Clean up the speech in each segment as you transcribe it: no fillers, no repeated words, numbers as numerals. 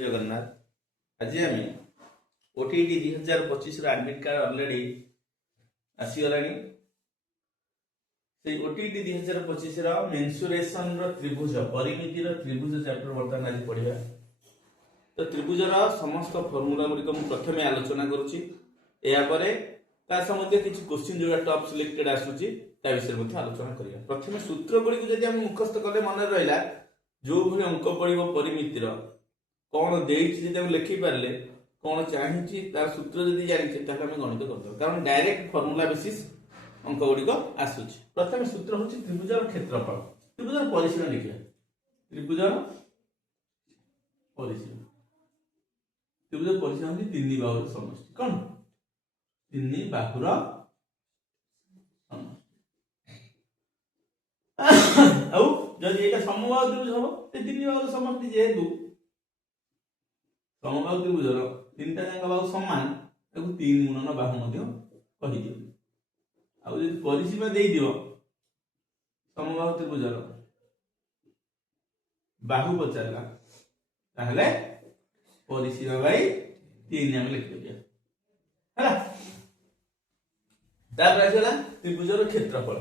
जगन्नाथ आज आम OTT 2025 admit card already आसीगलानी से ओटीटी 2025 मेंसुरेशन त्रिभुज परिमिति त्रिभुज चैप्टर बर्तमान आज पढ़ा तो त्रिभुजर समस्त फर्मूला गुड़िक प्रथम आलोचना करुच्ची संबंधी किसी क्वेश्चन जो टॉप सिलेक्टेड आसूची विषय में आलोचना करिया प्रथम सूत्र गुड़ी जब हम मुखस्थ कले मन रहा जो भाई अंक पड़ो परिमितिर कौन देम लिखि पारे कौन चाहिए तार सूत्र जब जानी आम गणित करदे कारण डायरेक्ट फर्मूला बेसिस अंक गुड़िक आसूची प्रथम सूत्र हूँ त्रिभुजर क्षेत्रफल त्रिभुजर परिसीमा लिखा त्रिभुजर परिसीमा त्रिभुज परिसीमा हूँ तीन बाहुर समष्टि कौन तीन बाहुर जदि ये समबाहु त्रिभुज हम तीन बाहुर समष्टि जेहेतु समबाहु त्रिभुजर तीन टाक बाहु सामान तीन गुणन बाहु कहीदि परिसीमा दे समबाहु त्रिभुजर बाहु पचारा ताहले परिसीमा बाई तीन आम लिखिदिया है त्रिभुजर क्षेत्रफल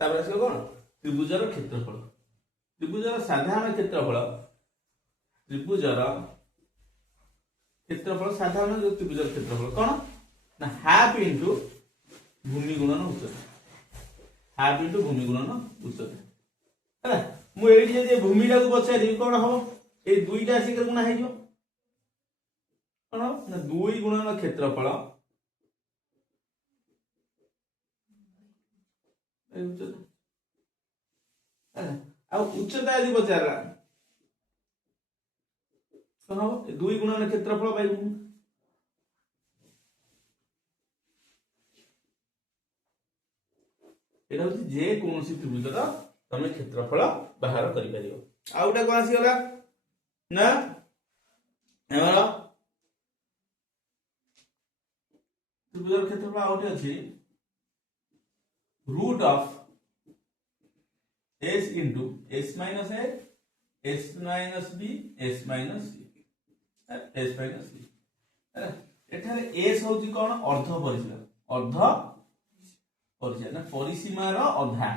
कौन त्रिभुजर क्षेत्रफल त्रिभुजर साधारण क्षेत्रफल त्रिभुजर क्षेत्रफल साधारण जो त्रिभुजर क्षेत्रफल कौन ना हाफ इंटू भूमि गुणन उच्चता हाफ इंटू भूमि गुणन उच्चता है मुझे भूमि टाक पचारि कौन हम ये दुईटा आसिक गुणा हो कौन ना दुई गुणन क्षेत्रफल उच्चता यदि पचारा कौन हम दुई गुणन क्षेत्रफल पाइबू एटा होची जे कोनोसी त्रिभुजर तमे क्षेत्रफल बाहर करि परियो आउटा कोन आसी गला ना हमर त्रिभुजर क्षेत्रफल आउटे अछि root of s into s minus a s minus b s minus c s minus c एठारे s होची कोन अर्ध परिसीमा ना परिसीमा रो अधा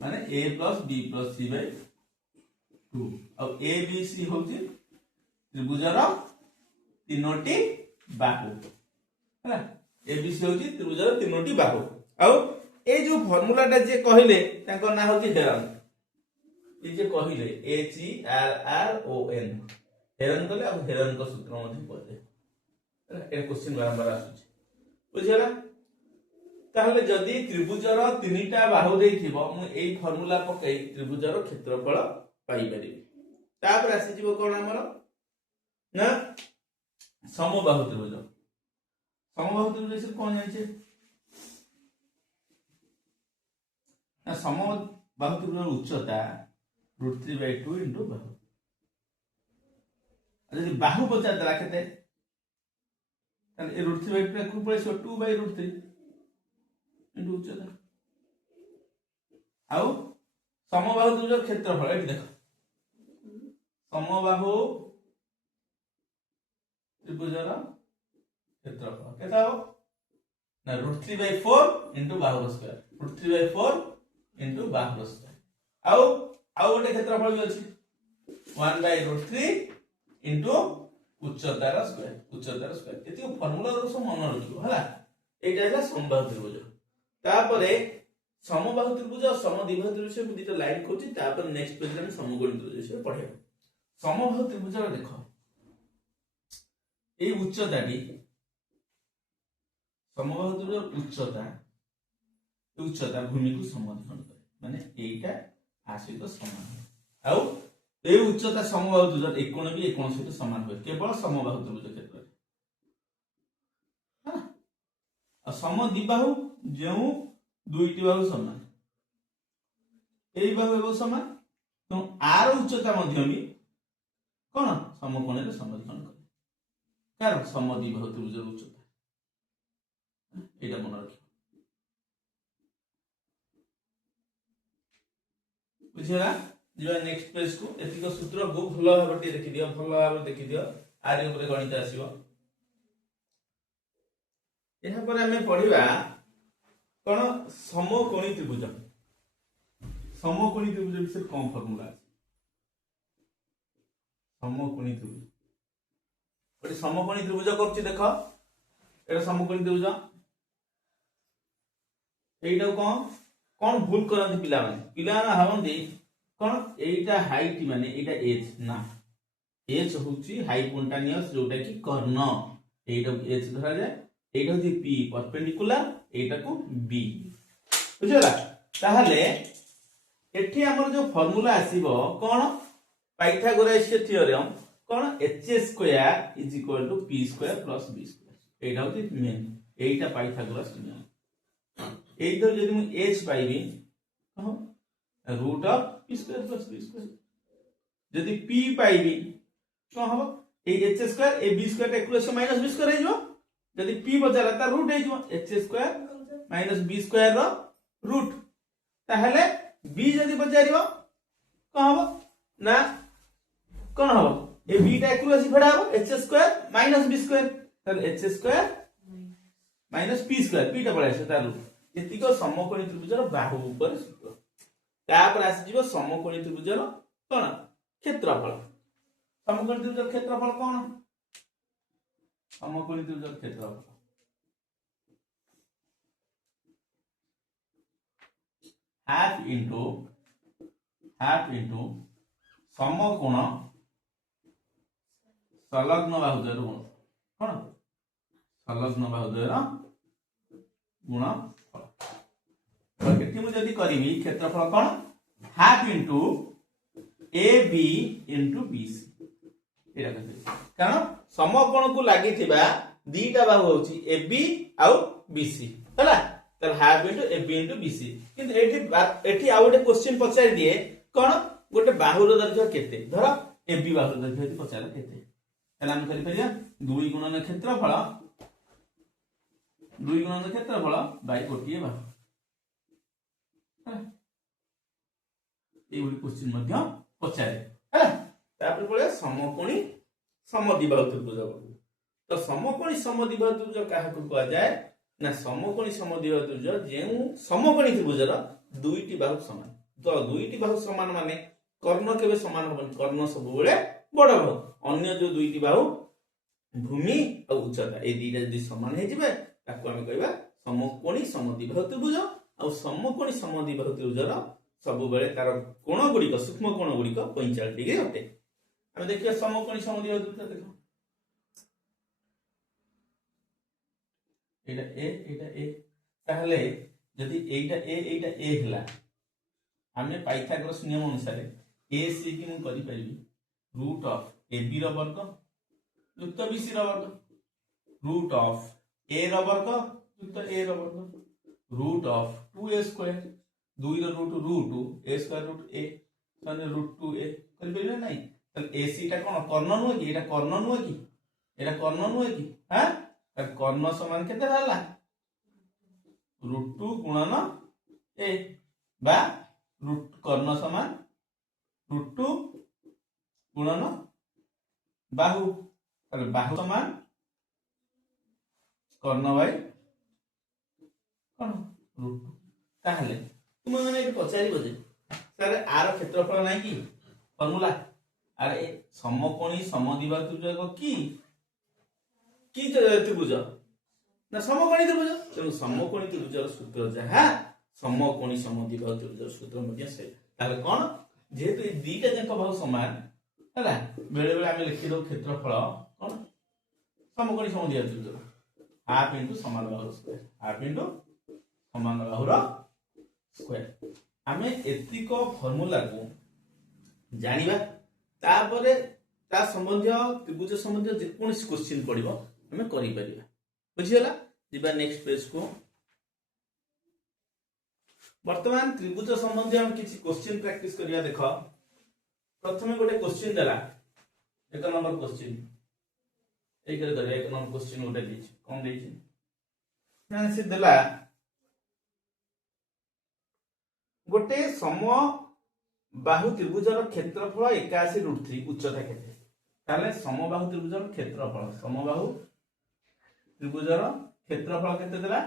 माने a plus b plus c by 2 और a b c होची त्रिभुजर तीनोटी बाहु है a b c होची त्रिभुजर तीनोटी बाहु और ए जो फॉर्मूला टा जे कहिले ताको ना होची हेरन ए जे कहिले h e r r o n हेरन कले अब हेरन को सूत्र मध्ये पड़े ए क्वेश्चन बारंबार आसुची बुझियला ताहले जदी त्रिभुजर तीनटा बाहु देथिबो मु एई फॉर्मूला पकई त्रिभुजर क्षेत्रफल पाई परिबी तापर आसी जीवो कोन हमर ना समबाहु त्रिभुज से कोन जानि छे समबाहु त्रिभुजर उच्चता √3/2 into बाहु यदि बाहु पचार दला केते तने √3/2 को पड़े 2/√3 into उच्चता आउ समबाहु त्रिभुजर क्षेत्रफल एठी देखो समबाहु त्रिभुजर क्षेत्रफल केता हो ना √3/4 into बाहुर स्क्वायर √3/4 into बाहुर स्क्वायर आउ गोटे क्षेत्रफल भी अछि 1/√3 into उच्चतार स्क्वायर एति फार्मूला रो सब मन रखियो हला एटा है समबाहु त्रिभुज तापरे समबाहु त्रिभुज और समद्विबाहु त्रिभुज से दुटा लाइन करछि तापर नेक्स्ट पेज में समकोण त्रिभुज से पढ़े समबाहु त्रिभुज देखो ए उच्चताटी समबाहु त्रिभुज उच्चता भूमि को समद्विखंड करे माने एटा आसित समान आउ ए उच्चता समबाहु त्रिभुज एक कोण भी एक कोण सहित समान होय केवल समबाहु त्रिभुज क्षेत्र है आ समद्विबाहु जो दुईटी बाहु समान एई बाहु एबो समान तो आर उच्चता मध्य भी कोन समकोण रे समद्विखंड करे कारण समद्विबाहु त्रिभुज उच्चता एटा मन रखियो बुझिला जो नेक्स्ट पेज को एतिक सूत्र को भल भाव देखि दियो भल भाव देखि दियो आरि ऊपर गणित आसीबो। यहाँ पर हमें पढ़िबा कोन समकोणी त्रिभुज। समकोणी त्रिभुज विषय कौन फार्मूला है? समकोणी त्रिभुज गोटे समकोणी त्रिभुज करछि देखो एटा समकोणी त्रिभुज एटा कौन भूल करନ୍ତି पिला माने भावନ୍ତି कौन एटा हाइट माने एटा एच ना एच होची हाइपोटेन्यूस जोटा कि कर्ण एटा एच धरा जाए एटा होची पी परपेंडिकुलर एटा को बी बुझला। ताहले एठी हमर जो फार्मूला आसीबो कोन पाइथागोरस थ्योरम कोन h square is equal to p square plus b square एटा होची मेन एटा पाइथागोरस नियम एटा जदि मु h पाइबी root of p square plus b square जदि p पाइबी तो हबो ए h स्क्वायर ए b square equation minus b square हो जदि p बचाला ता रूट हो h square minus b square रो रूट ताहले b जदि बचारिबो कोन हबो ना कोन हबो ए b टा इक्वेशन फेडा हबो h square minus b square ताहले h square minus p square p टा पळे आसे ता रूट एतिको समकोणी त्रिभुजर बाहु ऊपर सूत्र तापर आसी जीवो समकोणी त्रिभुजर कोन क्षेत्रफल। समकोणी त्रिभुजर क्षेत्रफल कोन? समकोणी त्रिभुजर क्षेत्रफल हाफ इनटू समकोण संलग्न बाहुद्वयर गुण कोन संलग्न बाहुद्वयर गुण जदि करी क्षेत्रफल कौन half into A B into B C कारण समकोण को लगी दीटा बाहु होची ए बी आउ बी सी हैला तर half into A B into B C किंतु एठी आ गोटे क्वेश्चन पचारि दिए कौन गोटे बाहुर दैर्घ्य केते धर ए बी बाहुर दैर्घ्य पचारा केते तला हम करि परिया 2 गुणन क्षेत्रफल बाय गोटिए बाहु क्वेश्चन पचारे है समकोणी समद्विबाहु त्रिभुज तो समकोणी समद्विबाहु त्रिभुज क्या कह जाए ना समकोणी समद्विबाहु त्रिभुज जो समकोणी त्रिभुजर दुईटी बाहु समान तो दुईटी बाहु समान माने कर्ण केबे समान होबन कर्ण सब बेले बड़ बाहु अन्य जो दुईटी बाहु भूमि और उच्चता ए दुईटा यदि समान हे जिवे ताको हम कहबा समकोणी समद्विबाहु त्रिभुज और समकोणी समद्विबाहु त्रिभुजर सब बेले तार कोण गुड़िक सूक्ष्म कोण गुड़िक 45 डिग्री अटे। हम देखिए समकोणी समद्विबाहु त्रिभुज देखो एटा ए ताहले यदि एटा ए हला हमें पाइथागोरस नियम अनुसार ए सी की हम करि परिबी रूट ऑफ ए बी रो वर्ग युक्त बी सी रो वर्ग रूट ऑफ ए रो वर्ग युक्त ए रो वर्ग रूट ऑफ 2a स्क्वायर 2 रो root a square root a माने रूट 2a कर बेले नहीं तले ac टा कोन कर्ण नुह कि एटा कर्ण नुह कि हां त कर्ण समान केते रहला रूट 2 गुणन a बा रूट कर्ण समान रूट 2 गुणन बाहु तले बाहु समान कर्ण बाय कोन रूट ताहले तुम माने पचारि बजे सर आर क्षेत्रफल नाही कि फार्मूला अरे समकोणी समद्विबाहु त्रिभुज की त्रिभुज ना समकोणी त्रिभुज तेणु समकोणी त्रिभुजर सूत्र जहा समकोणी समद्विबाहु त्रिभुजर सूत्र मध्ये से ताले कोन जेहेतु ए दीटा जंक बाहु समान हला बेले बेले हम लिखि दो क्षेत्रफल कोन समकोणी समद्विबाहु त्रिभुज हाफ इनटू समान बाहु स्क्वायर हाफ इनटू समान बाहुर स्क्वायर आमे एतिको फार्मूला को जानिबा तापरे ता संबंधी त्रिभुज संबंधी जे कोन क्वेश्चन पडिबो हमें करि परिबा बुझियला जिबा नेक्स्ट पेज को वर्तमान त्रिभुज संबंधी हम किछि क्वेश्चन प्रैक्टिस करिया देखो प्रथमे गोटे क्वेश्चन देला एक नंबर क्वेश्चन एक नंबर क्वेश्चन गोटे दी कोन देछि माने से देला गोटे सम बाहु त्रिभुजर क्षेत्रफल 81√3 उच्चता केते ताले समबाहु त्रिभुजर क्षेत्रफल समबाहु त्रिभुजर क्षेत्रफल केते देला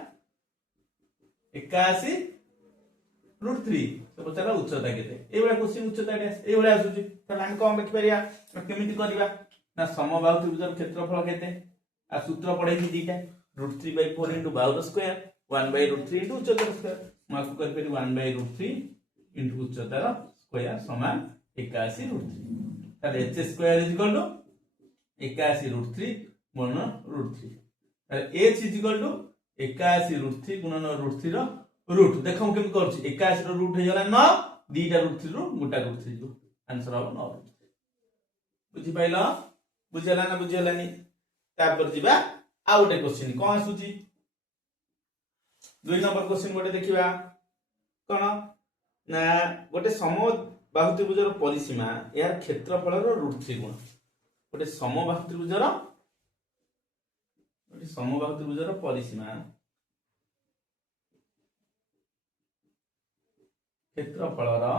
81√3 तो पचारा उच्चता केते एबला क्वेश्चन उच्चता एबला आसुची ताले हम कोन लिखि परिया केमिति करबा ना समबाहु त्रिभुजर क्षेत्रफल केते आ सूत्र पढै छि दीटा √3/4 * बाहु स्क्वायर 1/√3 * उच्चता स्क्वायर माकु कर पेरी 1/√3 * उच्चता स्क्वायर समान 81√3 ताले h स्क्वायर = 81√3 गुणन √3 ताले h = 81√3 गुणन √3 रो रूट देखो केम करछि 81 रो रूट हे गला 9 दीटा √3 रो गोटा √3 जो आंसर हो 9 बुझि पाइलो बुझला ना बुझलानी तापर जिबा आ गोटे क्वेश्चन कोन आसुची 2 नंबर क्वेश्चन गोटे देखिबा कोन ना गोटे समबाहु त्रिभुजर परिसीमा यार क्षेत्रफल रो √3 गुण गोटे समबाहु त्रिभुजर परिसीमा क्षेत्रफल रो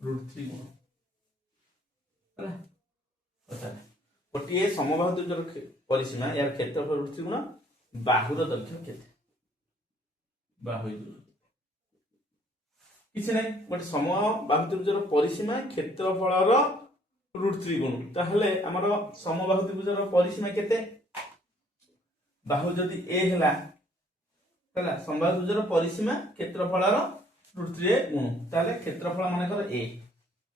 √3 गुण ହେଲା पता गोटे समबाहु त्रिभुजर परिसीमा यार क्षेत्रफल √3 गुण बाहुर दैर्घ्य केते बाहु किछ नै गोटे समबाहु त्रिभुजर परिसीमा क्षेत्रफल रो √3 गुण ताहले हमर समबाहु त्रिभुजर परिसीमा केते बाहु जदी a हैला समबाहु त्रिभुजर परिसीमा क्षेत्रफल रो √3 गुण ताहले क्षेत्रफल माने कर a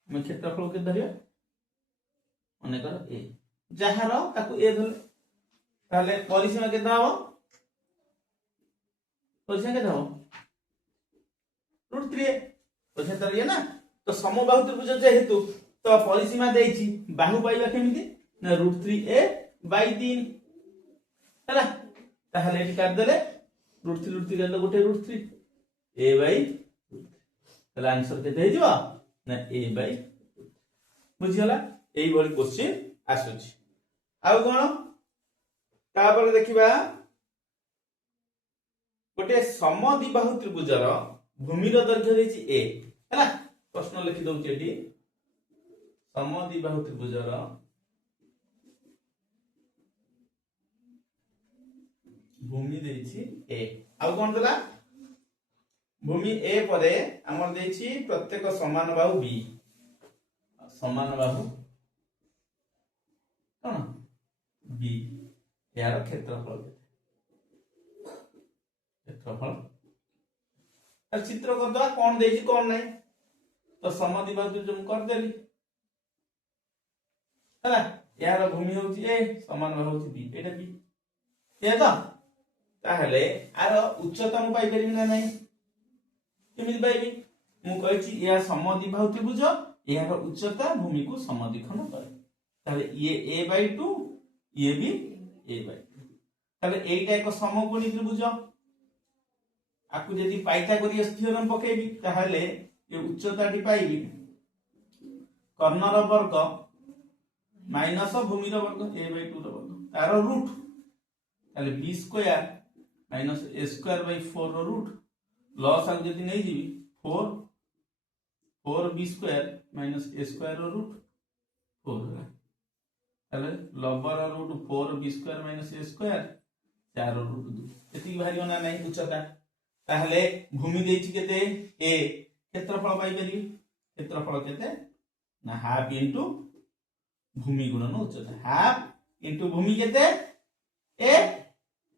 हम क्षेत्रफल के धरिया माने कर a जहार ताकू a धले ताहले परिसीमा केते हबो परिसीमा केते हबो √3 परिसीमा धरिया ना तो समबाहु त्रिभुज जेहेतु तो परिसीमा देछि बाहु पाइबा केमिति ना √3a/3 हैला ताहले एटी काट देले √3 गले गोटे √3 a/, ताहले आंसर केते हे जिवो ना a/, बुझियला एई बळी क्वेश्चन आसुची आ कोन तापर देखिबा गोटे समद्विबाहु त्रिभुजर भूमिर दैर्घ्य देछि a हैला प्रश्न लिखि दउछि एटी समद्विबाहु त्रिभुजर भूमि देछि a आ कोन देला भूमि a परे हमर देछि प्रत्येक समान बाहु b समान बाहु कोन b यार क्षेत्रफल चित्र कर दवा कोन देछि कोन नै तो समद्विबाहु त्रिभुज कर देली हैला यार भूमि होछि a समान बाहु होछि b एटा b ये तो ताहले आर उच्चता मु पाई परिबि ना नै केमिति पाइबि मु कहछि या समद्विबाहु त्रिभुज यार उच्चता भूमि को समद्विखंड करे ताहले ये a/2 ये भी a/2 ताहले एटा एक समकोणी त्रिभुज आकु यदि पाइथागोरस थ्योरम पकेबी ताहले ये उच्चताटी पाइबी कर्णर वर्ग माइनस भूमिर वर्ग a/2 रो वर्ग तार रूट ताले b square minus a square by 4 रो रूट लॉस आकु यदि नै जीबी 4b square minus a square रो रूट 4 ताले लबर root 4b square minus a square 4 रो रूट 2 एति भारी ना नै उच्चता ताहले भूमि देछि केते a क्षेत्रफल पाई परिबी क्षेत्रफल केते ना हाफ इनटू भूमि गुणन उच्चता हाफ इनटू भूमि केते a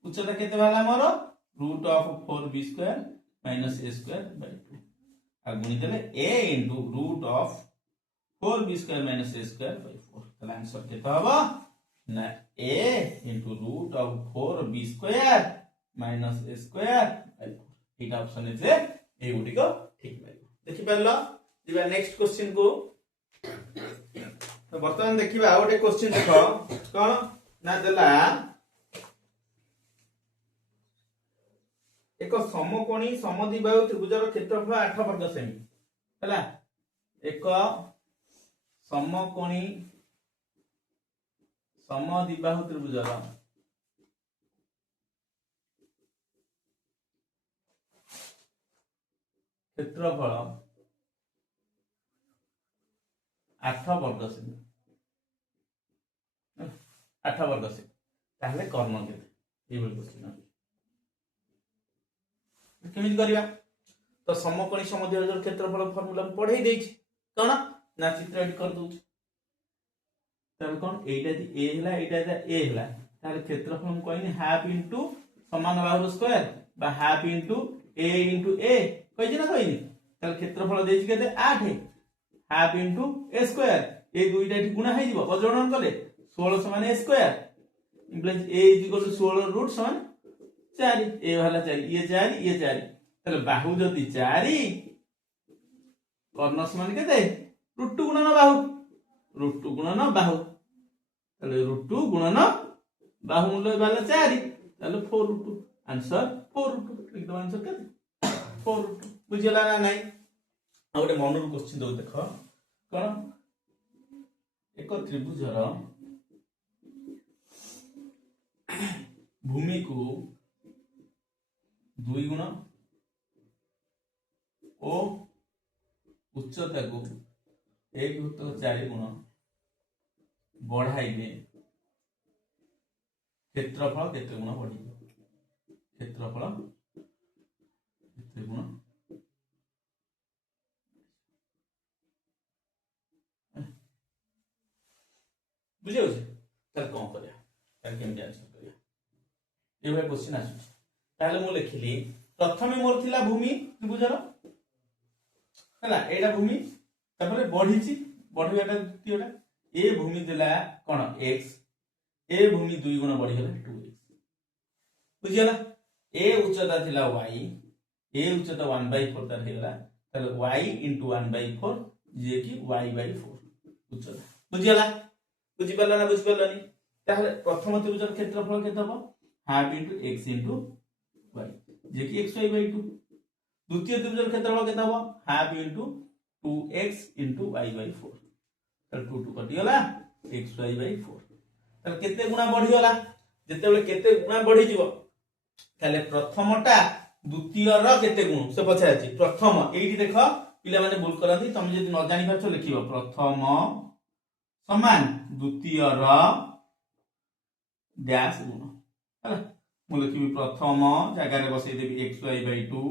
उच्चता केते वाला मोर √4b square minus a square bye 2 आ गुणि देले a into √4b square minus a square by 4 तला आंसर केते हबो ना a into √4b square minus a square by 4 ठीक ऑप्शन इज ए गुडी को ठीक लागो देखि परलो दिबा नेक्स्ट क्वेश्चन को तो वर्तमान देखिबा आ गोटे क्वेश्चन देखो कोन ना देला एक समकोणी समद्विबाहु त्रिभुजर क्षेत्रफल 8 वर्ग सेमी हैला एक समकोणी समद्विबाहु त्रिभुजर क्षेत्रफल 8 वर्ग सेमी 8 वर्ग सेमी ताहले कर्ण केते ये क्वेश्चन केमिति करिया तो समकोणी समद्विभाजक क्षेत्रफल फार्मूला पढ़ाई देछि कोन ना चित्र एड कर दउ तब कोन एटा ए हला एटा ए हला ताले क्षेत्रफल हम कहनी हाफ इनटू समान बाहुर स्क्वायर बा हाफ इनटू ए कहि ना कहिनी ताले क्षेत्रफल देछि केते 8 हाफ इनटू ए स्क्वायर ए दुईटा एठी गुणा हे जिवो अजोड़न कले 16 समान a square implies a is equal to 16 root समान 4 ए वाला 4 ये 4 ताले बाहु जदि 4 कर्ण समान केते रूट 2 गुणन बाहु ताले रूट 2 गुणन बाहु मूल्य वाला 4 ताले 4 रूट 2 आंसर 4 रूट 2 लिख दो आंसर केते 4 रूट 2 बुझिला ना नहीं आ गोटे मनर क्वेश्चन दो देख कौन एक त्रिभुजर भूमि को 2 गुण और उच्चता को 1/4 गुण बढ़ाइबे क्षेत्रफल केते गुण बढ़िबो क्षेत्रफल केते गुण बुझे तार कौन करिया तार केमति आंसर करिया ए भाई क्वेश्चन आसु ताले मु लिखिली प्रथमे मोर थिला भूमि त्रिभुजर हला एडा भूमि तापर बढ़ीची बढ़ियाटा द्वितीयटा ए भूमि दिला कोन x ए भूमि 2 गुण बढ़ी गला 2x बुझियला ए उच्चता थिला y ए उच्चता 1/4 तार हे गला ताले y * 1/4 जे कि y/4 उच्चता बुझियला बुझि पाला ना बुझि पालानी ताहले प्रथम त्रिभुजर क्षेत्रफल केते हबो half into x into y जे कि xy/2 द्वितीय त्रिभुजर क्षेत्रफल केते हबो half into 2x into y/4 ताले 2 2 कटि गला xy/4 ताले केते गुणा बढ़ी गला जेते बेले केते गुणा बढ़ी जीवो ताले प्रथमटा द्वितीय र केते गुण से पछाछि प्रथम एठी देखो पिला माने भूल करंती तमे जदि न जानि पाछो लिखिबो प्रथम समान द्वितीय र डैश गुण हला मु लिखिबी प्रथम जगह रे बसै देबी xy/2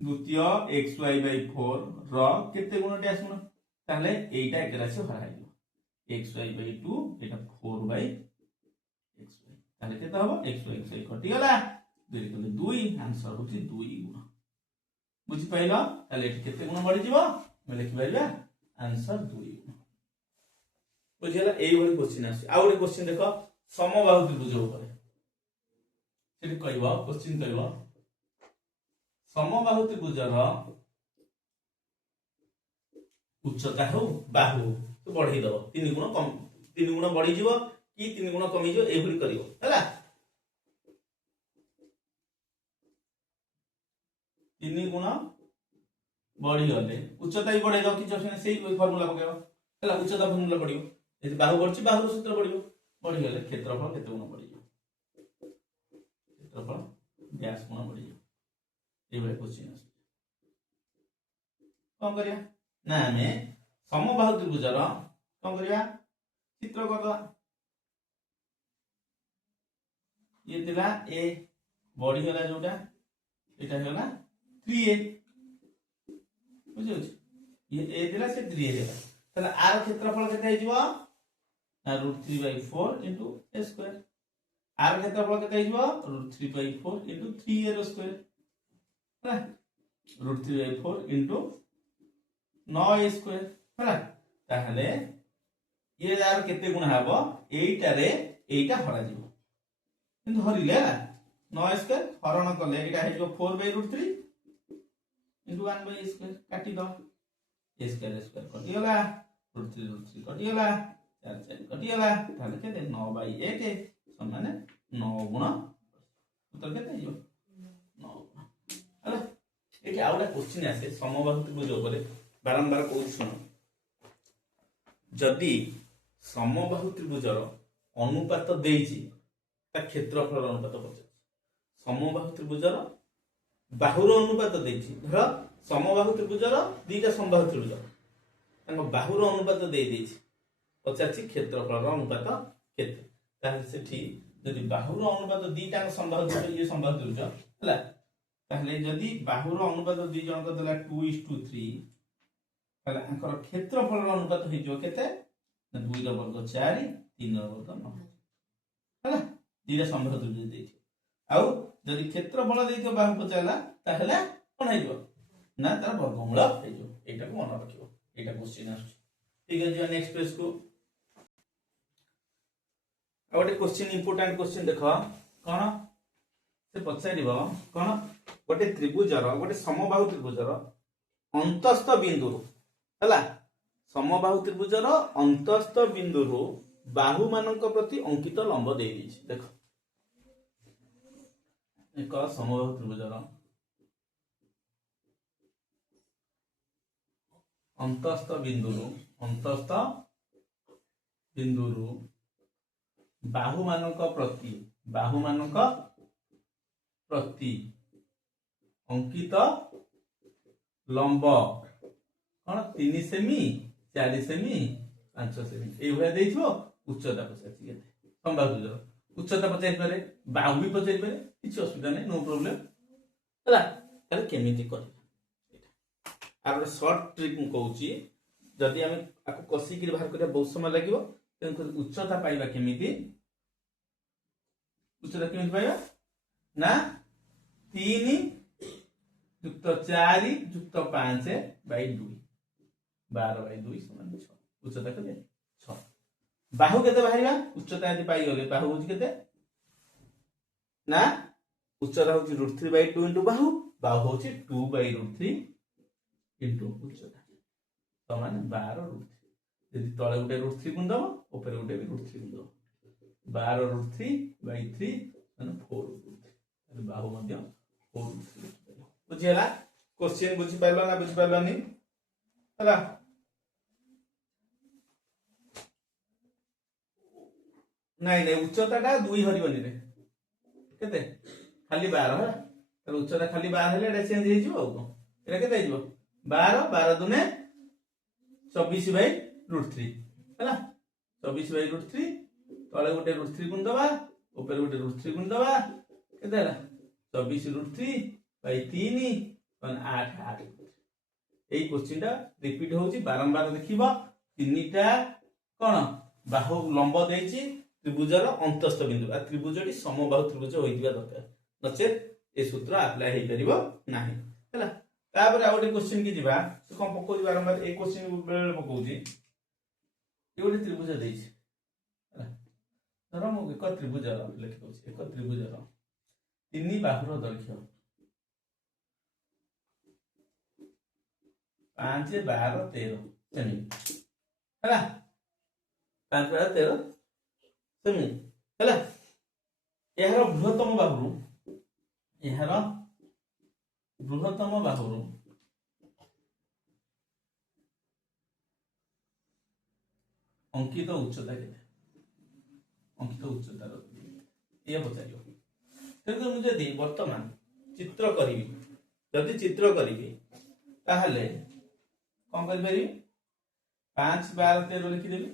द्वितीय xy/4 र केते गुण डैश गुण ताले एटा एक राशि हराइलो xy/2 एटा 4/xy ताले केते हबो xy कटि गला 2 कले 2 आंसर होची 2 गुण बुझि पाइलो ताले एठी केते गुण बढ़ी जीवो म लिखि पाइबा आंसर 2 गुण बुझिला एई भली क्वेश्चन आसी आ गोटे क्वेश्चन देखो समबाहु त्रिभुज ऊपर सेठी कहबो क्वेश्चन कहबो समबाहु त्रिभुजर उच्चता हो बाहु तो बढ़ाई दबो 3 गुण कम 3 गुण बढ़ी जीवो कि 3 गुण कमी जीवो एई भली करिवो हला 3 गुण बढ़ी गले उच्चता ही बढ़े जाउ कि जने सेही फार्मूला पकेबो हला उच्चता फार्मूला पडियो यदि बाहु बढ़छि बाहु सूत्र पडियो बढ़ी गले क्षेत्रफल केते गुण बढ़ी जाउ क्षेत्रफल व्यास गुण बढ़ी जाउ ए बले क्वेश्चन आसे कोन करिया ना हमें समबाहु त्रिभुजर कोन करिया चित्र करबा ये दिला ए बढ़ी गला जोटा एटा होला 3a बुझियो ये ए दिला से 3a दिला तला आर क्षेत्रफल केते हिजबो √3/4 into a square आर क्षेत्रफल केते हिजबो √3/4 into 3a रो स्क्वायर है √3/4 into 9a स्क्वायर है ताहले ये आर केते गुण हबो 8 रे 8 हरा जीवो किंतु हरिले ना 9 स्क्वायर हरण कले एटा हिजबो 4/√3 into 1/a स्क्वायर काटी दो a स्क्वायर स्क्वायर कटि गला √3 कटि गला 4 4 कटि गला ताले केते 9/1 समान 9 गुण उत्तर केते हिजो 9 गुण हला एठी आउडा क्वेश्चन आसे समबाहु त्रिभुज ऊपर बारंबार कहू सुनो जदि समबाहु त्रिभुजर अनुपात देइछि ता क्षेत्रफल अनुपात पचे समबाहु त्रिभुजर बाहुर अनुपात देइछि धर समबाहु त्रिभुजर दुईटा समबाहु त्रिभुज बाहुर अनुपात दे पचार क्षेत्रफल अनुपात केते ताहले सेठी जदि बाहुर अनुपात दुईटा समबाहु त्रिभुज ये समबाहु त्रिभुज हला ताहले जदि बाहुर अनुपात दुई जन को देला 2:3 ताहले अंकर क्षेत्रफल अनुपात हे जो केते 2 ର वर्ग 4 3 ର वर्ग 9 हला दुईटा समबाहु त्रिभुज देछि आउ जदि क्षेत्रफल देइतो बाहु पचाला ताहले कोन हे जो ना तार वर्गमूल हे जो एटा को मन रखियो एटा क्वेश्चन आछी ठीक है जी नेक्स्ट पेज को गोटे क्वेश्चन इंपोर्टेंट क्वेश्चन देख कौन से पचारिब कौन गोटे त्रिभुजर गोटे समबाहु त्रिभुजर अंतस्थ बिंदु है समबाहु त्रिभुजर अंतस्थ बिंदु बाहु मानक प्रति अंकित लंब दे देख एक समबाहु त्रिभुजर अंतस्थ बिंदु बाहु मानक प्रति अंकित लंब कौन 3 सेमी 4 सेमी 5 सेमी ये उच्चता पचार संभाव उच्चता पचार पारे बाहु भी पचार पारे किसी असुविधा नहीं नो प्रॉब्लम है केमिति कर शॉर्ट ट्रिक मुझे जदि आम आपको कषिक बाहर करने बहुत समय लगे उच्चता पाइबा केमिति उच्चता केमिति पाइबा ना 3 युक्त 4 युक्त 5 बाई 2 12 बाई 2 समान 6 उच्चता केते 6 बाहु केते बाहरिबा उच्चता यदि पाई गले बाहु होची केते ना उच्चता होची √3 बाई 2 इनटू बाहु होची 2 बाई √3 इनटू उच्चता समान 12 √3 यदि तले गोटे √3 गुण दबो ऊपर गोटे भी √3 गुण दबो 12 √3 बाई 3 माने 4 √3 बाहु मध्य 4 √3 बुझिला क्वेश्चन बुझि पाइलो ना बुझि पाइलोनी हला नहीं नहीं उच्चता टा 2 हरिबनी रे केते खाली 12 है तर उच्चता खाली 12 हेले एटा चेंज हे जिवो को एटा केते जिवो 12 12 दुने 24 बाई √3 हैला 24 बाई √3 तळे गोटे √3 गुण दबा ऊपर गोटे √3 गुण दबा केते हैला 24 √3 बाई 3 मान 8 8 एई क्वेश्चन टा रिपीट होची बारंबार देखिबा तीनटा कोन बाहु लंब देछि त्रिभुजर अंतस्थ बिंदु आ त्रिभुजटी समबाहु त्रिभुज होइदिबा दरकार नचे ए सूत्र अप्लाई हे परिबो नाही हैला तापर आ गोटे क्वेश्चन की जिबा से कोन पकोजी बारंबार ए क्वेश्चन बेले पकोजी ए गोटे त्रिभुज देछि हैला धर मो एक त्रिभुज लिखि दोछि एक त्रिभुजर तीन बाहुर दैर्घ्य 5 12 13 सेमी हैला 5 12 13 सेमी हैला एहर बृहत्तम बाहुरु अंकित उच्चता केते अंकित उच्चता ये पचारियो तेरे मुझे दे वर्तमान चित्र करी जदि चित्र करी ताहले कौन कर पारी 5 12 13 लिखि देबी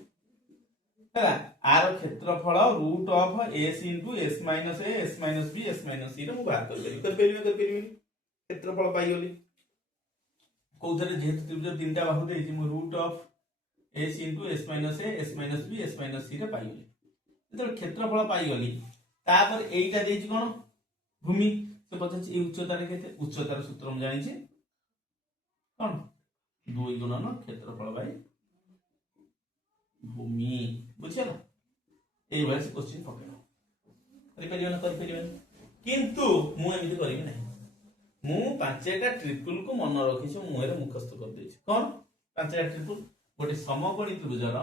हैला आर क्षेत्रफल √s * s - a s - b s - c रे मु बाहर कर पेरी क्षेत्रफल पाई गली कोथरे जेहेतु त्रिभुज तीनटा बाहु देछि मु √s * s - a s - b s - c रे पाई गली तो क्षेत्रफल पाई गली तापर एइटा देछि कोन भूमि से पछछि ए उच्चता रे केते उच्चतार सूत्र हम जानि छी कोन 2 गुणन क्षेत्रफल बाई भूमि बुझिया ना ए वाला से क्वेश्चन पकड़ो करि परिबन किंतु मु एमिति करिबि नै मु पांचटा ट्रिपल को मन रखि छु मु एरे मुखस्त कर दै छु कोन पांचटा ट्रिपल गोटे समकोणी त्रिभुजर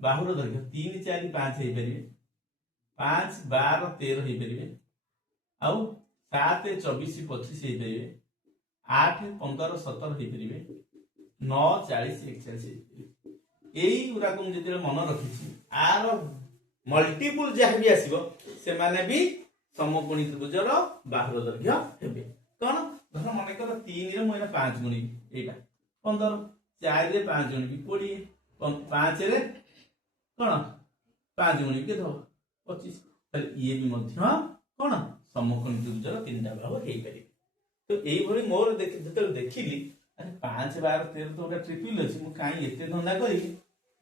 बाहुर दैर्घ्य 3 4 5 हे परिबे 5 12 13 हे परिबे आउ 7 24 25 हे परिबे 8 15 17 हे परिबे 9 40 41 हे परिबे एई उरा को जति मन रखि आर मल्टीपल जहाँ भी आसीबो से माने भी समकोणी त्रिभुजर बाहुर दैर्घ्य हेबे कोन ଧର ମନେକର 3 ରେ ମୁଁ ଏଟା 5 ଗୁଣିବି ଏଇଟା 15, 4 ରେ 5 ଗୁଣିବି 20, 5 ରେ କଣ 5 ଗୁଣିବି କେତେ ହବ 25। ତାହେଲେ ଇଏ ବି ମଧ୍ୟ କଣ ସମକୋଣୀ ତ୍ରିଭୁଜର ତିନିଟା ଭାଗ ହେଇପାରିବେ। ତ ଏଇଭଳି ମୋର ଯେତେବେଳେ ଦେଖିଲି ଆରେ 5, 12, 13 ତ ଗୋଟେ ଟ୍ରିପଲ ଅଛି, ମୁଁ କାହିଁ ଏତେ ଧନ୍ଦା କରିବି,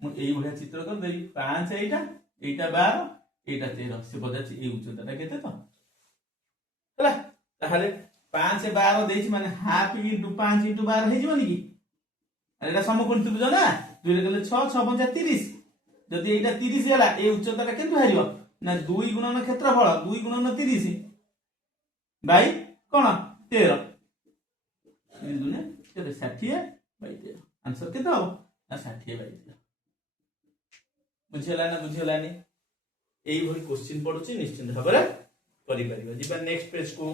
ମୁଁ ଏଇଭଳିଆ ଚିତ୍ର କରିଦେବି 5 ଏଇଟା, ଏଇଟା 12, ଏଇଟା 13, ସେ ପଚାରୁଛି ଏଇ ଉଚ୍ଚତାଟା କେତେ ତ ହେଲା। ତାହେଲେ 5, 12 ଦେଇଛି ମାନେ ହାଫ ଇଣ୍ଟୁ 5 ଇଣ୍ଟୁ 12 ହେଇଯିବନି କି? ଏଇଟା ସମକୋଣୀ ତ୍ରିଭୁଜ ନା, 2 ରେ ଗଲେ 6, 6 5 30। ଯଦି ଏଇଟା 30 ହେଲା এই ଉଚ୍ଚତାଟା କେତେ ବାହାରିବ ନା 2 ଗୁଣନ ক্ষেত্রফল 2 গুণন 30 বাই কোন 13, 3 দুনে কেতে 60 বাই 13, आंसर কেতে হবে না 60 বাই 13। বুঝিলা না বুঝিলানি? এই ভଳି क्वेश्चन পড়ুছি নিশ্চিত ভাবে করি পারিবা। ଯିବା নেক্সট পেজ को।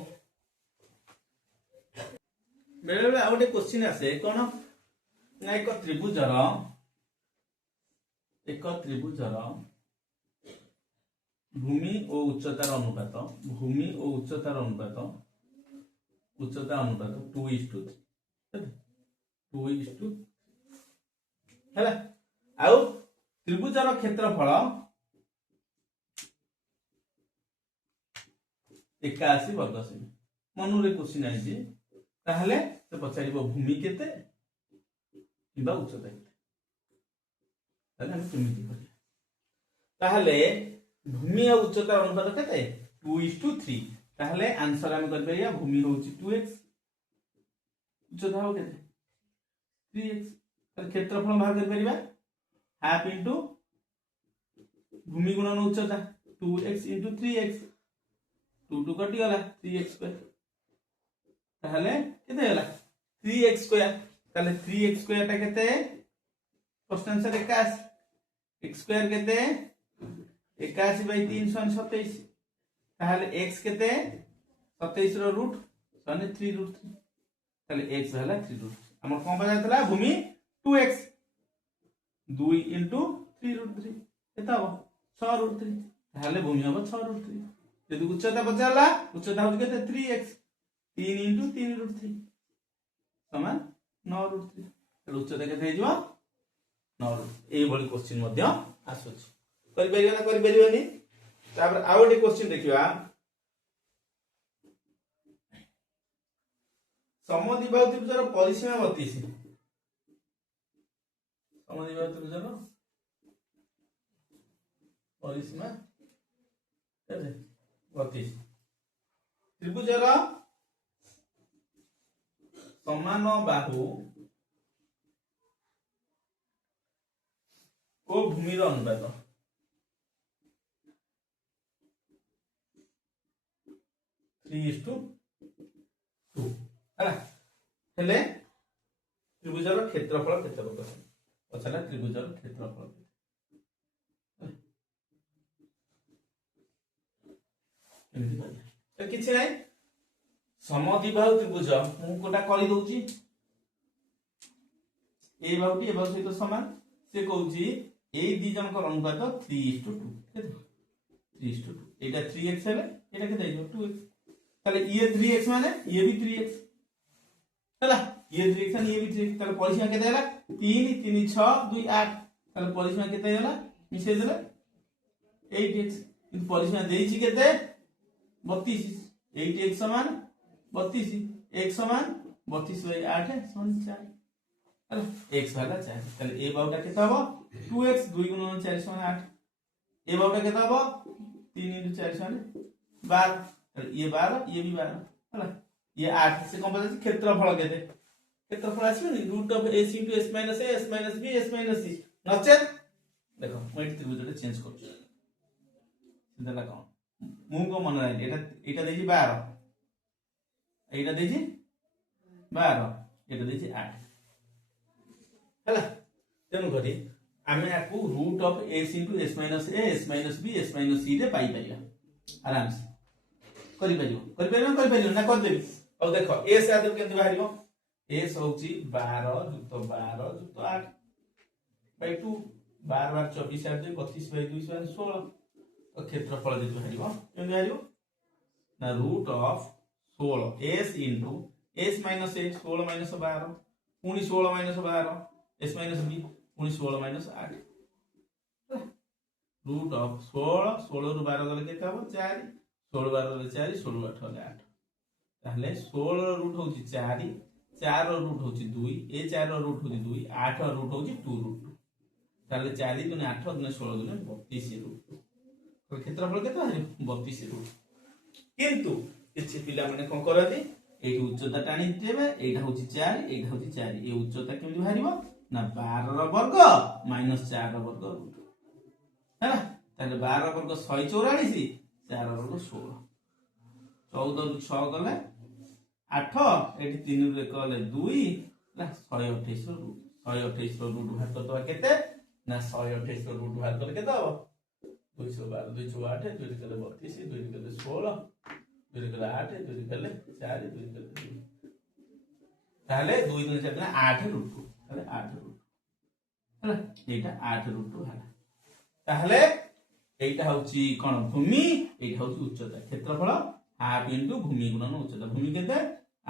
বেলে বেলে ଆଉ ଗୋଟେ क्वेश्चन আসে কোন না ଏକ ତ୍ରିଭୁଜର भूमि और उच्चतार अनुपात, भूमि और उच्चतार अनुपात, उच्चता अनुपात 2:3 2:3 हैला। आउ त्रिभुजर क्षेत्रफल 81 वर्ग सेमी। मनुरे क्वेश्चन आइछि ताहले से पचारिबो भूमि केते किबा उच्चता केते, ताहले हम केमिति करिया? ताहले भूमि और उच्चतार अनुपात केते 2:3, ताहले आंसर हम कर परिया भूमि होची 2x, उच्चता हो केते 3x। ताहले क्षेत्रफल बाहर कर परिबा हाफ इनटू भूमि गुणन उच्चता 2x इनटू 3x, 2 2 कटि गला 3x स्क्वायर, ताहले केते होला 3x स्क्वायर। ताहले 3x स्क्वायर ता केते फर्स्ट आंसर 81, x स्क्वायर केते 81 बाई 3 = 27, ताहले x केते 27 रो रूट = 3√3, ताहले x होला 3√3। हमर कोन बजा थला भूमि 2x 2 इनटू 3√3 केता हो 6√3, ताहले भूमि हो 6√3। यदि उच्चता बचाला उच्चता हो केते 3x 3 इनटू 3√3 समान 9√3, ताहले उच्चता केते हे जिवो 9√3। एई भली क्वेश्चन मध्य आसुछ, करि परिबा ना करि परिबानी? तापर आ गोटे क्वेश्चन देखिबा समद्विबाहु त्रिभुजर परिसीमा 32, समद्विबाहु त्रिभुजर परिसीमा केते 32, त्रिभुजर समान बाहु ओ भूमिर अनुपात 3:2 ହେଲା। हेले त्रिभुजर क्षेत्रफल केते होबो पछला त्रिभुजर क्षेत्रफल तो किछि नै समद्विबाहु त्रिभुज मु कोटा करि दउची ए बाहुटी ए बाहु सहित समान, से कहउची ए दी जन को अनुपात 3:2 केते 3:2, एटा 3x हेले एटा केते आइयो 2x, ताले ये 3x माने ये भी 3x हैला, ये 3x माने ये भी 3x, ताले परिसीमा केते हैला 3 3 6 2 8, ताले परिसीमा केते हैला मिसे देले 8x, किंतु परिसीमा देइची केते 32, 8x समान 32, x समान 32/8 समान 4, हैला x वाला 4, ताले ए बाहुटा केते हबो 2x 2 * 4 = 8, ए बाहुटा केते हबो 3 * 4 = 12, ताले ये 12 ये भी 12 हैला, ये 8 से कम पड़े क्षेत्रफल केते, क्षेत्रफल आसीबनी root of a * s - a s - b s - c नचेत देखो मैं त्रिभुजटा चेंज करछु सिधा कोन मु को मन राइ एटा एटा देछि 12, एटा देछि 12, एटा देछि 8 हैला। तेनु करी आमे आकु root of a * s - a s - b s - c रे पाई परिया आराम से करि परियो ना कर देबी। अब देखो s आदर केते बाहरियो s होची 12 + 12 + 8 बाय 2, 12 12 24 8 32/2 = 16, तो क्षेत्रफल जे बाहरियो केते बाहरियो ना root of 16 s * s minus a 16 minus 12 पुणी 16 माइनस 12 एस माइनस बी पुणी 16 माइनस 8 रूट ऑफ 16 16 रु 12 गले केते हो 4 16 12 गले 4 16 8 गले 8 ताहले 16 रो रूट होची 4 4 रो रूट होची 2 ए 4 रो रूट होची 2 8 रो रूट होची 2 रूट ताहले 4 दुने 8 दुने 16 दुने 32 रूट तो क्षेत्रफल केते बाहरी 32 रूट किंतु किछि पिला माने कोन करथि एठी उच्चता टाणी देबे एटा होची 4 एटा होची 4 ए उच्चता केमि बाहरिबो ना 12 रो वर्ग माइनस 4 रो वर्ग रूट हैला ताले 12 वर्ग 144 4 वर्ग 16 14 रु 6 गले 8 एठी 3 रु 1 गले 2 ना 128 रो रूट 128 रो रूट बाहर करतबा केते ना 128 रो रूट बाहर कर केते हो 212 208 2 गले 32 2 गले 16 2 गले 8 2 गले 4 2 गले 2 ताले 2 दिन 4 दिन 8 रूट ताले 8 रूट हैला एटा 8 रूट हैला ताहले एटा होची कोन भूमि एटा होची उच्चता क्षेत्रफल हाफ इनटू भूमि गुणन उच्चता भूमि केते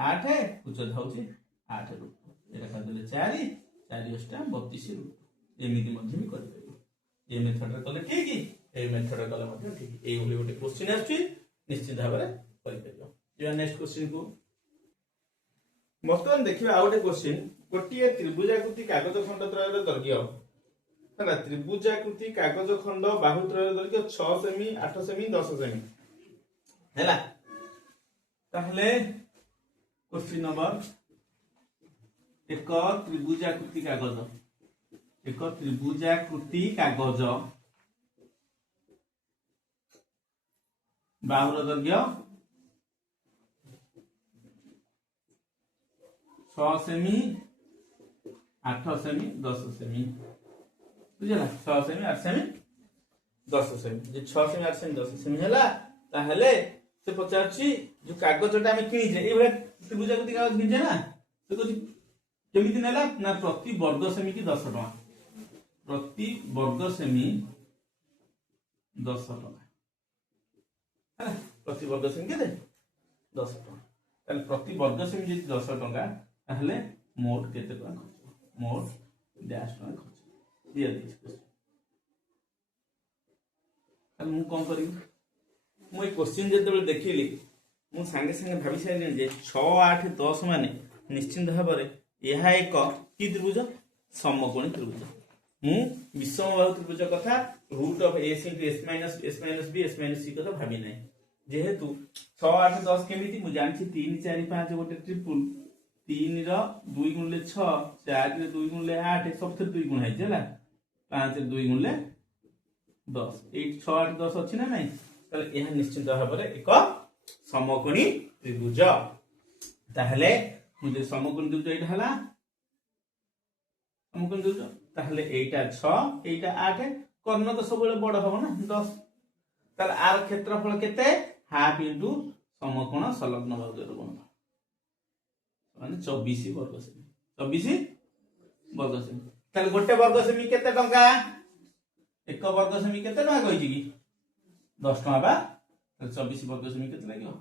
8 उच्चता होची 8 रूट एटा कर देले 4 4 अष्टा 32 रूट एमिति मध्ये भी कर देबो ए मेथड रे कले ठीक ए मेथड रे कले मध्ये ठीक ए ओली गोटे क्वेश्चन आछि निश्चित भाबरे करि परियो या नेक्स्ट क्वेश्चन को वर्तमान देखिबा आ गोटे क्वेश्चन गोटिए त्रिभुजाकृति कागज खंड त्रयर दैर्घ्य हला त्रिभुजाकृति कागज खंड बाहु त्रयर दैर्घ्य 6 सेमी 8 सेमी 10 सेमी हैला ताहले क्वेश्चन नंबर एक त्रिभुजाकृति कागज बाहुर दैर्घ्य 6 सेमी 8 सेमी 10 सेमी बुझला 6 सेमी 8 सेमी 10 सेमी जे 6 सेमी 8 सेमी 10 सेमी हैला ताहले से पचारछि जो कागजटा हम किनि जे ए त्रिभुजाकृति कागज किनि ना से कहछि केमिति नेला ना प्रति वर्ग सेमी की 10 टका प्रति वर्ग सेमी 10 टका है प्रति वर्ग सेमी केते 10 टका ताले प्रति वर्ग सेमी जे 10 टका ताहले मोट केते टका खर्च मोट डैश टका खर्च दिया दिस ताले मु कोन करी मु ए क्वेश्चन जेते बेले देखिली मु संगे संगे भाबी साइले जे 6 8 10 माने निश्चित भाबरे यह एक कि त्रिभुज समकोणी त्रिभुज मु विषम बाहु त्रिभुज कथा root of a * s - b s - c कथा भाबी नै जेहेतु 6 8 10 केमिति मु जानछि 3 4 5 गोटे ट्रिपल 3 रो 2 गुणले 6 4 रे 2 गुणले 8 सब 2 गुण है जला 5 रे 2 गुणले 10 8 6 8 10 अछि ना नै तले यह निश्चित भाबरे एक समकोणी त्रिभुज ताहले मुझे समकोण त्रिभुज एटा हला समकोण त्रिभुज ताहले एटा 6 एटा 8 कर्ण तो सब बड़ हबो ना 10 ताल आर क्षेत्रफल केते हाफ इनटू समकोण संलग्न बाहुर गुण माने 24 वर्ग सेमी 24 वर्ग सेमी ताल गोटे वर्ग सेमी केते टंका एक वर्ग सेमी केते टंका कहिछि की 10 टका बा 24 वर्ग सेमी केते लागियो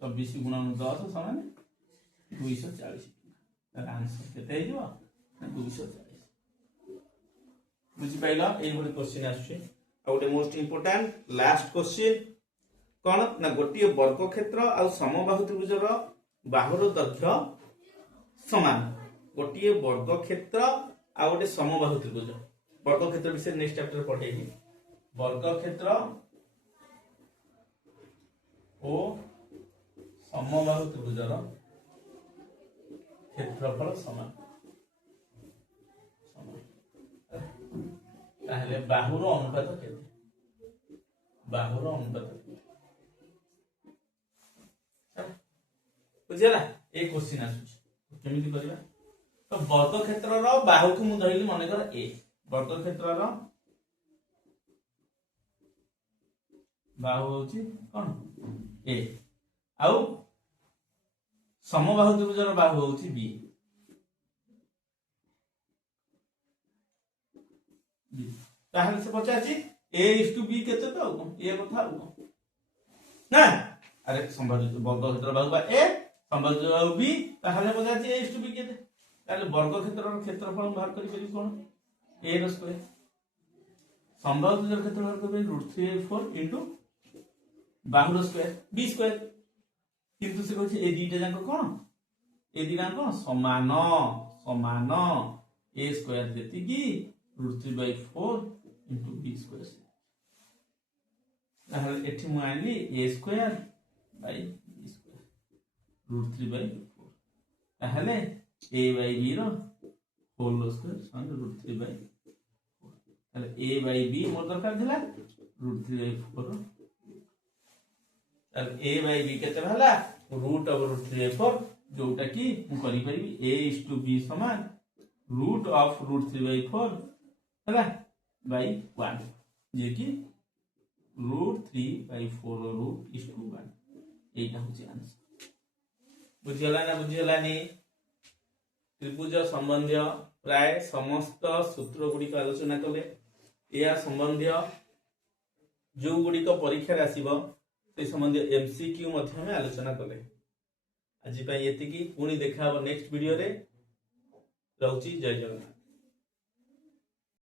24 गुणन 10 समान 240 तार आंसर केते हे जबो 240 बुझि पाइला एई भली क्वेश्चन आछे आ गोटे मोस्ट इंपोर्टेंट लास्ट क्वेश्चन कोन ना गोटिए वर्ग क्षेत्र आ समबाहु त्रिभुजर बाहुर दैर्घ्य समान गोटिए वर्ग क्षेत्र आ गोटे समबाहु त्रिभुज वर्ग क्षेत्र विषय नेक्स्ट चैप्टर पढेही वर्ग क्षेत्र ओ समबाहु त्रिभुजर क्षेत्रफल समान ताहले बाहुर अनुपात केते बाहुर अनुपात बुझला ए क्वेश्चन आसुची केमिति करबा तो वर्ग क्षेत्र रो बाहु को मु धइली माने कर ए वर्ग क्षेत्र रो बाहु होची कोन ए आउ समबाहु त्रिभुजर बाहु होची बी ताहले से पचाची a is to b केते तो ए कथा ना अरे संभावित वर्ग क्षेत्र बाहु बा a समबाहु बी ताहले पचार ए इज टू बी केते ताहले वर्ग क्षेत्रर क्षेत्रफल बाहर करि परिबी कोन ए रो स्क्वायर समबाहु त्रिभुजर क्षेत्रफल बाहर करिबे √3/4 इनटू बाहुर स्क्वायर बी स्क्वायर किंतु से कहछि ए दुईटा जाक कोन ए दुईटा कोन समान समान ए स्क्वायर जेति की √3/4 इनटू बी स्क्वायर ताहले एठी मु आनली a square by b square √3/4 ताहले a बाय b रो होल स्क्वायर समान √3/4 ताहले a बाय b मोर दरकार थिला √3/4 ताहले a बाय b केते हला √√3/4 जोटा की मु करि परिबी a is to b समान √√3/4 हला बाय 1 जे की √3/4 रूट is to 1 एटा होची आंसर बुझियला ना बुझियलानी त्रिभुज संबंधी प्राय समस्त सूत्र गुड़िक आलोचना कले या संबंधी जो गुड़िक परीक्षा आसीबो से संबंधी एमसीक्यू मध्य में आलोचना कले आज एति की पुणी देखा नेक्स्ट वीडियो रे रहउची जय जगन्नाथ।